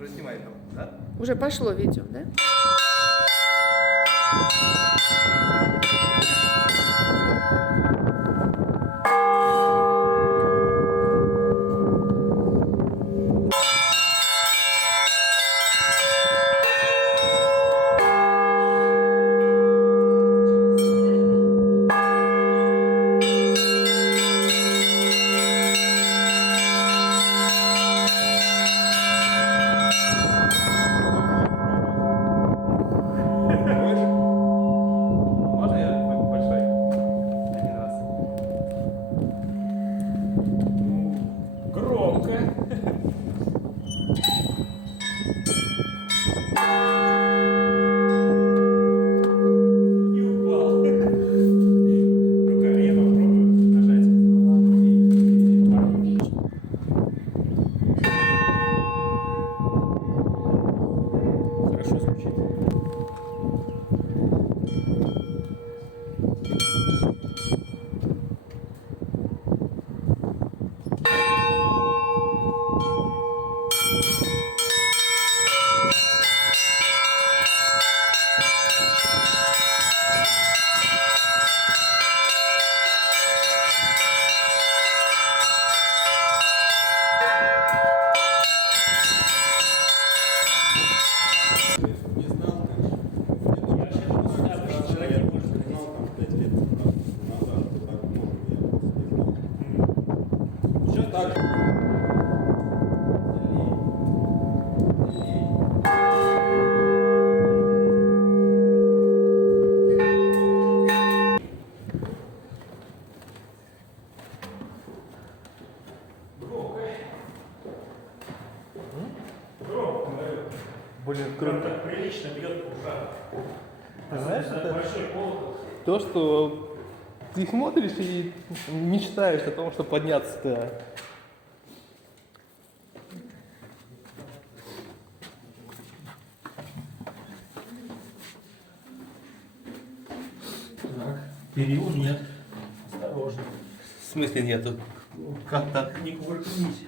Уже снимает там, да? Уже пошло видео, да? Можно я большой? Один раз. Громко. И упал. Ну-ка, я попробую нажать. Хорошо звучит. Не знал, конечно. Я не знал, там 5 лет назад, так можно, я просто не знал. Сейчас так же. Громко, наверное. Блин, Прям так прилично бьет по ушам. Знаешь, Это это большой колокол. то, что ты смотришь и мечтаешь о том, что подняться-то. Так, перил нет. Осторожно. В смысле нету? Как так? Не кувыркнись.